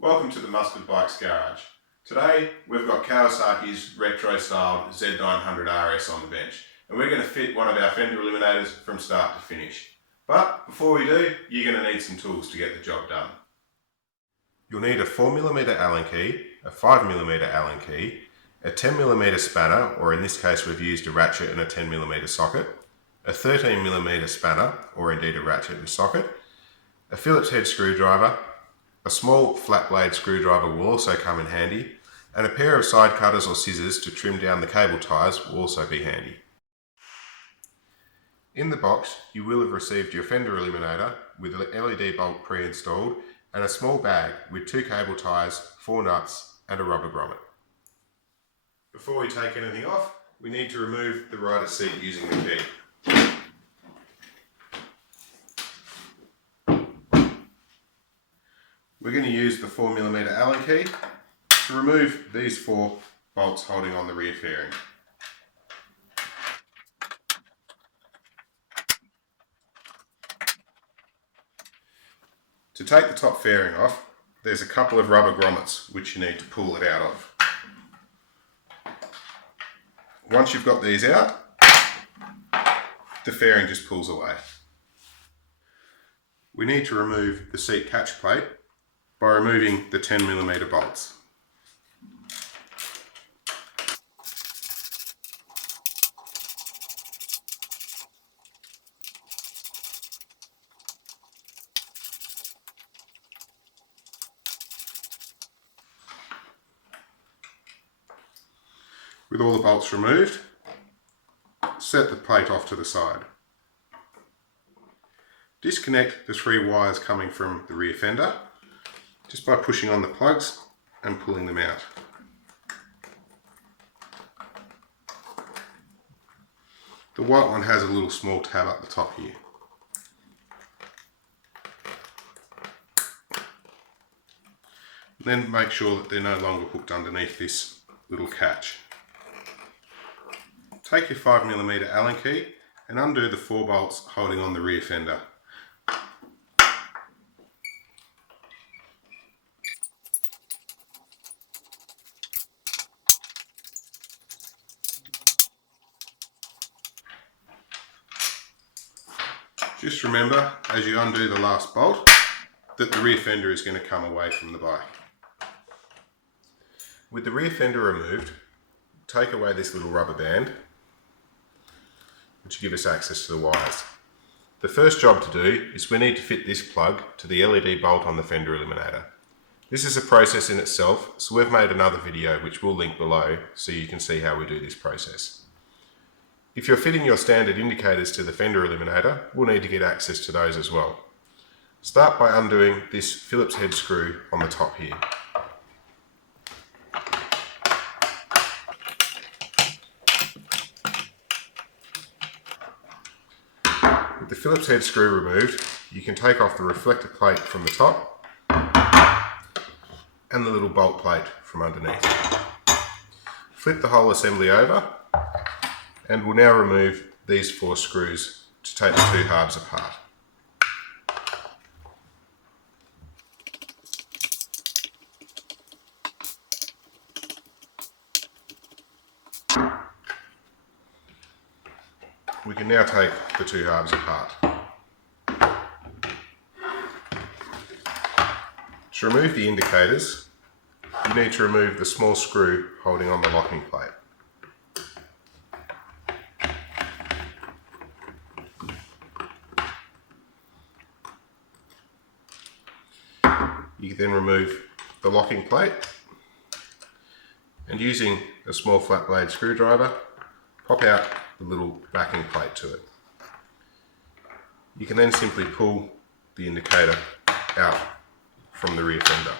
Welcome to the Mustard Bikes Garage. Today we've got Kawasaki's retro-styled Z900RS on the bench, and we're going to fit one of our Fender Eliminators from start to finish. But before we do, you're going to need some tools to get the job done. You'll need a 4mm Allen key, a 5mm Allen key, a 10mm spanner, or in this case we've used a ratchet and a 10mm socket, a 13mm spanner, or indeed a ratchet and socket, a Phillips head screwdriver, a small flat blade screwdriver will also come in handy, and a pair of side cutters or scissors to trim down the cable ties will also be handy. In the box you will have received your Fender Eliminator with an LED bolt pre-installed and a small bag with 2 cable ties, 4 nuts and a rubber grommet. Before we take anything off, we need to remove the rider's seat using the key. We're going to use the 4mm Allen key to remove these 4 bolts holding on the rear fairing. To take the top fairing off, there's a couple of rubber grommets which you need to pull it out of. Once you've got these out, the fairing just pulls away. We need to remove the seat catch plate by removing the 10mm bolts. With all the bolts removed, set the plate off to the side. Disconnect the 3 wires coming from the rear fender just by pushing on the plugs and pulling them out. The white one has a little small tab at the top here. Then make sure that they're no longer hooked underneath this little catch. Take your 5mm Allen key and undo the 4 bolts holding on the rear fender. Just remember, as you undo the last bolt, that the rear fender is going to come away from the bike. With the rear fender removed, take away this little rubber band, which will give us access to the wires. The first job to do is we need to fit this plug to the LED bolt on the Fender Eliminator. This is a process in itself, so we've made another video which we'll link below so you can see how we do this process. If you're fitting your standard indicators to the Fender Eliminator, we'll need to get access to those as well. Start by undoing this Phillips head screw on the top here. With the Phillips head screw removed, you can take off the reflector plate from the top and the little bolt plate from underneath. Flip the whole assembly over, and we'll now remove these 4 screws to take the 2 halves apart. We can now take the 2 halves apart. To remove the indicators, you need to remove the small screw holding on the locking plate. You can then remove the locking plate and using a small flat blade screwdriver, pop out the little backing plate to it. You can then simply pull the indicator out from the rear fender.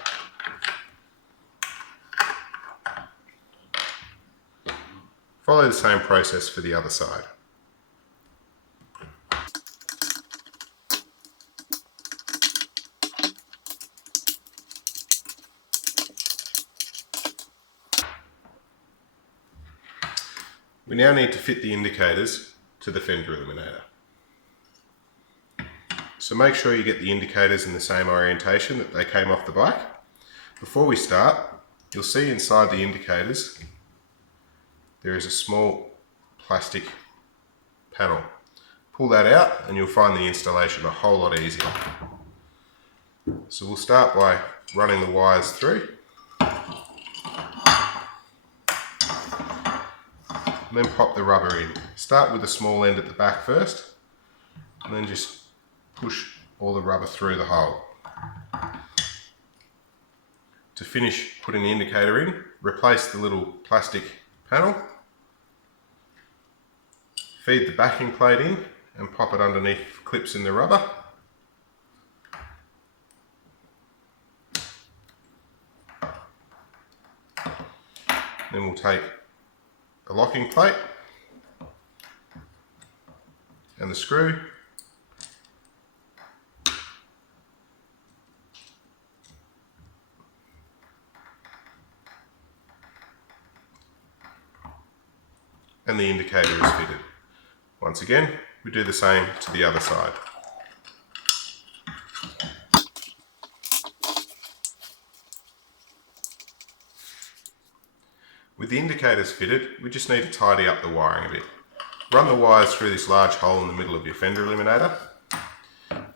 Follow the same process for the other side. We now need to fit the indicators to the Fender Eliminator. So make sure you get the indicators in the same orientation that they came off the bike. Before we start, you'll see inside the indicators there is a small plastic panel. Pull that out and you'll find the installation a whole lot easier. So we'll start by running the wires through, and then pop the rubber in. Start with the small end at the back first, and then just push all the rubber through the hole. To finish putting the indicator in, replace the little plastic panel, feed the backing plate in and pop it underneath clips in the rubber. Then we'll take a locking plate and the screw, and the indicator is fitted. Once again, we do the same to the other side. With the indicators fitted, we just need to tidy up the wiring a bit. Run the wires through this large hole in the middle of your Fender Eliminator,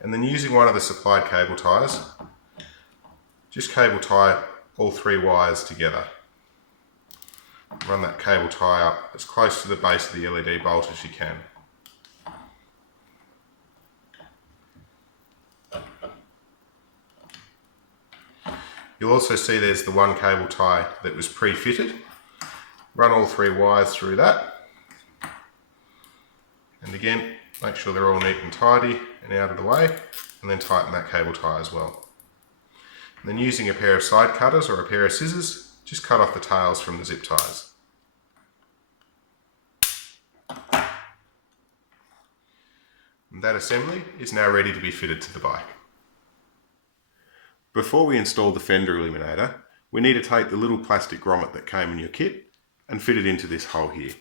and then using one of the supplied cable ties, just cable tie all 3 wires together. Run that cable tie up as close to the base of the LED bolt as you can. You'll also see there's the one cable tie that was pre-fitted. Run all 3 wires through that. And again, make sure they're all neat and tidy and out of the way, and then tighten that cable tie as well. And then using a pair of side cutters or a pair of scissors, just cut off the tails from the zip ties. And that assembly is now ready to be fitted to the bike. Before we install the Fender Eliminator, we need to take the little plastic grommet that came in your kit and fit it into this hole here.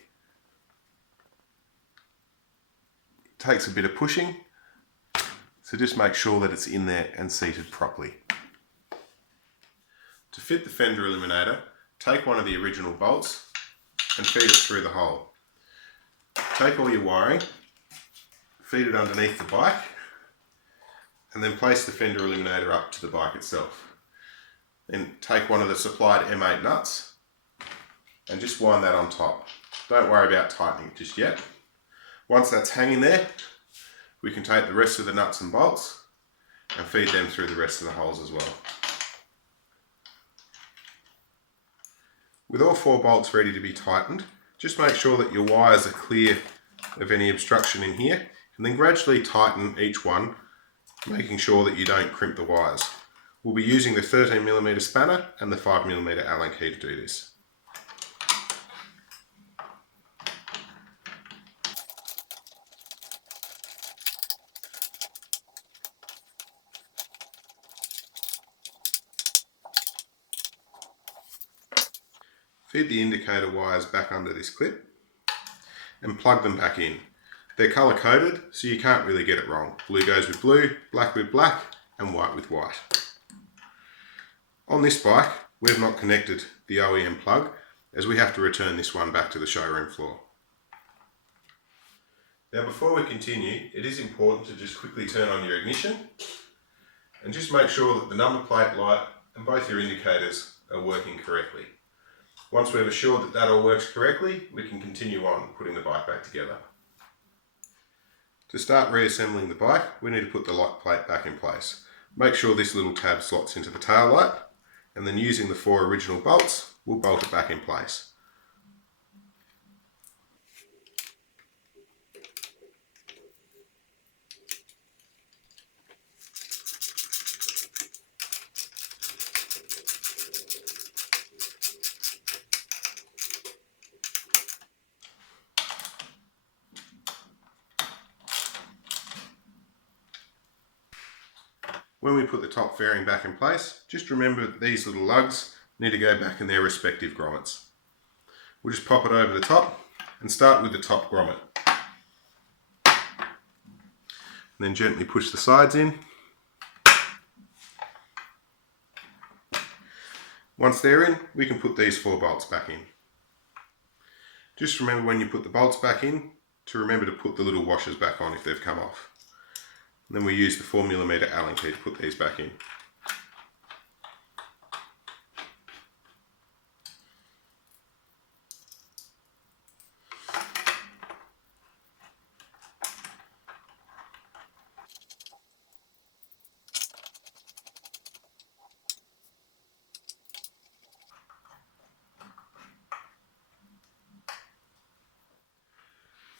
It takes a bit of pushing, so just make sure that it's in there and seated properly. To fit the Fender Eliminator, take one of the original bolts and feed it through the hole. Take all your wiring, feed it underneath the bike, and then place the Fender Eliminator up to the bike itself. Then take one of the supplied M8 nuts and just wind that on top. Don't worry about tightening it just yet. Once that's hanging there, we can take the rest of the nuts and bolts and feed them through the rest of the holes as well. With all 4 bolts ready to be tightened, just make sure that your wires are clear of any obstruction in here, and then gradually tighten each one, making sure that you don't crimp the wires. We'll be using the 13mm spanner and the 5mm Allen key to do this. Feed the indicator wires back under this clip and plug them back in. They're colour coded, so you can't really get it wrong. Blue goes with blue, black with black, and white with white. On this bike, we've not connected the OEM plug, as we have to return this one back to the showroom floor. Now before we continue, it is important to just quickly turn on your ignition and just make sure that the number plate light and both your indicators are working correctly. Once we've assured that that all works correctly, we can continue on putting the bike back together. To start reassembling the bike, we need to put the lock plate back in place. Make sure this little tab slots into the tail light, and then using the 4 original bolts, we'll bolt it back in place. When we put the top fairing back in place, just remember that these little lugs need to go back in their respective grommets. We'll just pop it over the top and start with the top grommet. And then gently push the sides in. Once they're in, we can put these 4 bolts back in. Just remember when you put the bolts back in, to remember to put the little washers back on if they've come off. And then we use the 4mm Allen key to put these back in.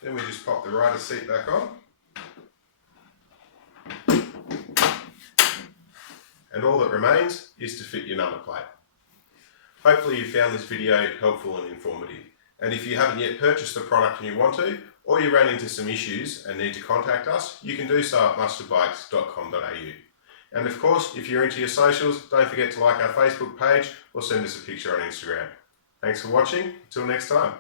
Then we just pop the rider seat back on. And all that remains is to fit your number plate. Hopefully you found this video helpful and informative. And if you haven't yet purchased the product and you want to, or you ran into some issues and need to contact us, you can do so at mustardbikes.com.au. And of course, if you're into your socials, don't forget to like our Facebook page or send us a picture on Instagram. Thanks for watching. Until next time.